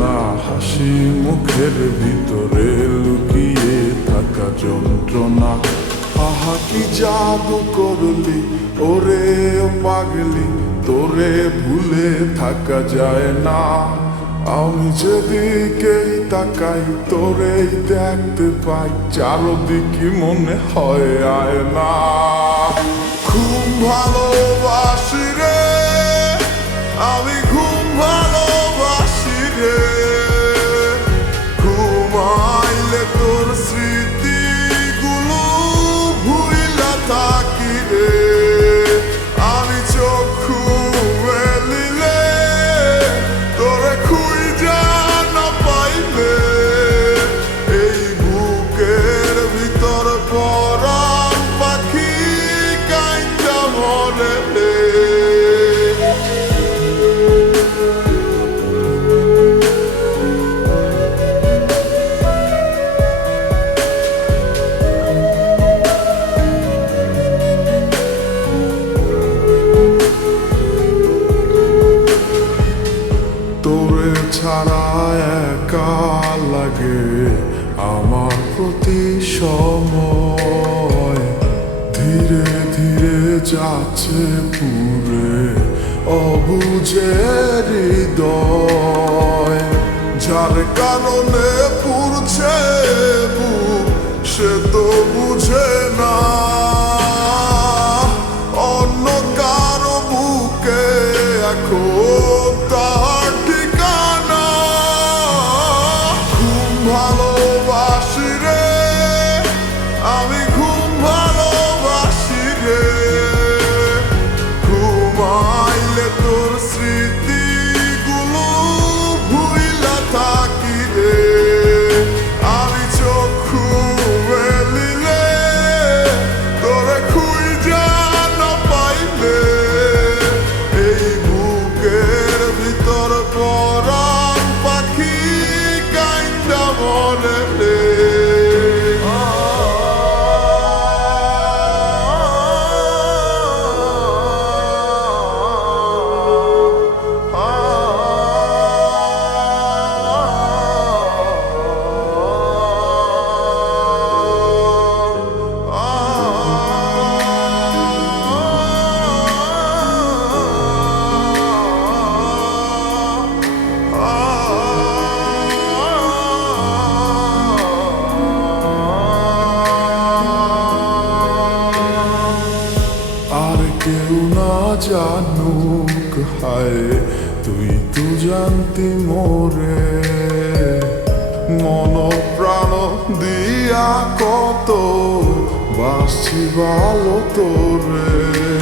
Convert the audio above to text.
না হাসি মুখের ভিতরে লুকিয়ে থাকা যন্ত্রণা। আহা, কি জাদু করলি? ওরে পাগলি, তোরে ভুলে থাকা যায় না। আমি যেদিকেই তাকাই, তোরেই দেখতে পাই, চারদিকে মনে হয় আয় না খুব ভালোবাসি রে, আমি ঘুম থাকি আমার প্রতি সময় ধীরে ধীরে যাচ্ছে পুরে অবুঝে হৃদয়। যার কারণে পুরছে সে তো বুঝে না। malo. জানুক হায় তুই তো জানতি মোরে। মন প্রাণ দিয়া কত বাসি ভালো তোরে।